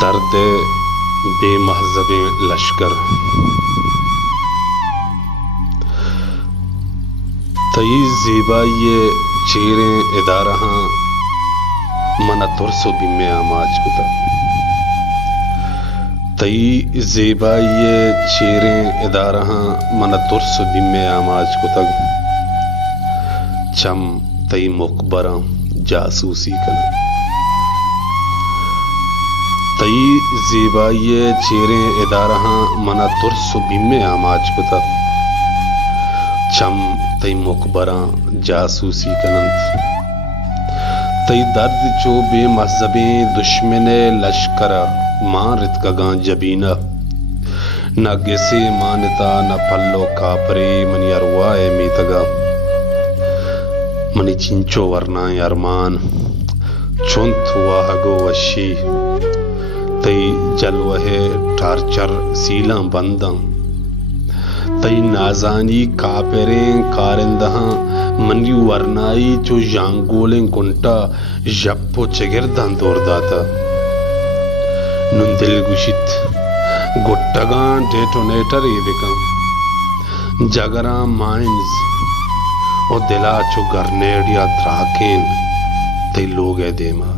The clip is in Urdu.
درد بے مہذب لشکر تئی زیبائی چیریں ادارہاں من ترس و بیم آماج کتا تئی زیبائی چیریں ادارہاں من ترس و بیم آماج کتا چم تئی مقبراں جاسوسی کنا تئی زیبائی چیریں ادارہاں من ترس و بیم آماج کتا چم تئی مقبراں جاسوسی کنند تئی درد چو بے مذہبیں دشمن لشکر ماں رتکگاں جبینہ نہ گسے مانتا نہ پلو کاپرے منی اروائے میتگا منی چنچو ورنائیں ارمان چونت واہگو وشی تئی جلوہ ٹارچر سیلاں بنداں تئی نازانی کاپریں کارندہاں منی ورنائی چو جانگولیں کنٹا جپو چگردان دور داتا نن دل گوشت گٹگان ڈیٹونیٹر ایدکاں جگراں مائنز او دلا چو گرنیڈ یا دراکین تئی لوگ دیما